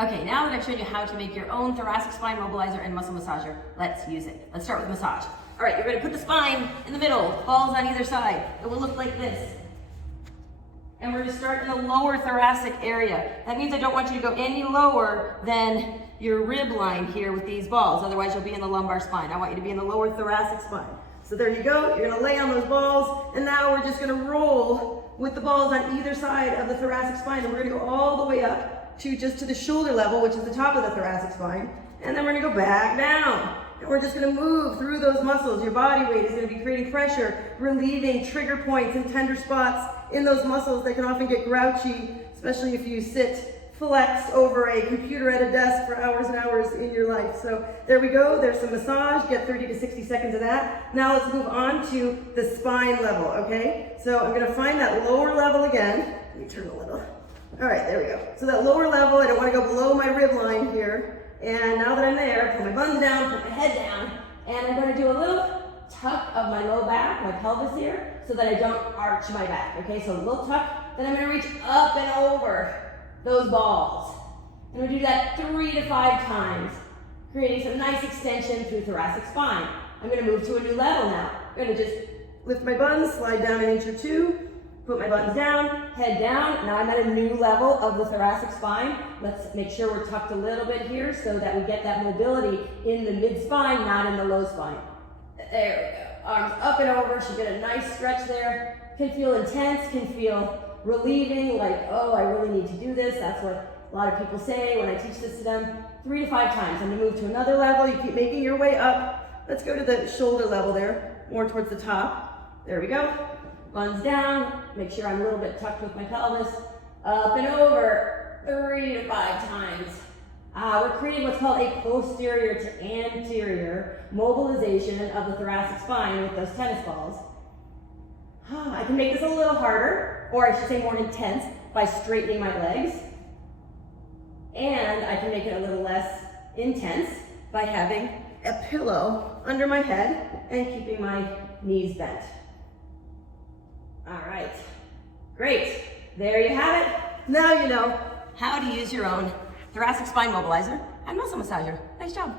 Okay, now that I've shown you how to make your own thoracic spine mobilizer and muscle massager, let's use it. Let's start with massage. All right, you're gonna put the spine in the middle, balls on either side. It will look like this. And we're gonna start in the lower thoracic area. That means I don't want you to go any lower than your rib line here with these balls. Otherwise you'll be in the lumbar spine. I want you to be in the lower thoracic spine. So there you go, you're gonna lay on those balls, and now we're just gonna roll with the balls on either side of the thoracic spine, and we're gonna go all the way up to just to the shoulder level, which is the top of the thoracic spine, and then we're gonna go back down. And we're just gonna move through those muscles. Your body weight is gonna be creating pressure, relieving trigger points and tender spots in those muscles that can often get grouchy, especially if you sit flexed over a computer at a desk for hours and hours in your life. So there we go, there's some massage, get 30 to 60 seconds of that. Now let's move on to the spine level, okay? So I'm gonna find that lower level again. Let me turn a little. All right, there we go. So that lower level, I don't want to go below my rib line here. And now that I'm there, put my buns down, put my head down, and I'm going to do a little tuck of my low back, my pelvis here, so that I don't arch my back. Okay, so a little tuck, then I'm going to reach up and over those balls. I'm going to do that 3 to 5 times, creating some nice extension through thoracic spine. I'm going to move to a new level now. I'm going to just lift my buns, slide down an inch or two, put my buttons down, head down. Now I'm at a new level of the thoracic spine. Let's make sure we're tucked a little bit here so that we get that mobility in the mid-spine, not in the low spine. There we go. Arms up and over. Should get a nice stretch there. Can feel intense, can feel relieving, like, oh, I really need to do this. That's what a lot of people say when I teach this to them. 3 to 5 times. I'm gonna move to another level. You keep making your way up. Let's go to the shoulder level there, more towards the top. There we go. Buns down, make sure I'm a little bit tucked with my pelvis, up and over, 3 to 5 times. We're creating what's called a posterior to anterior mobilization of the thoracic spine with those tennis balls. I can make this a little harder, or I should say more intense, by straightening my legs. And I can make it a little less intense by having a pillow under my head and keeping my knees bent. All right, great. There you have it. Now you know how to use your own thoracic spine mobilizer and muscle massager. Nice job.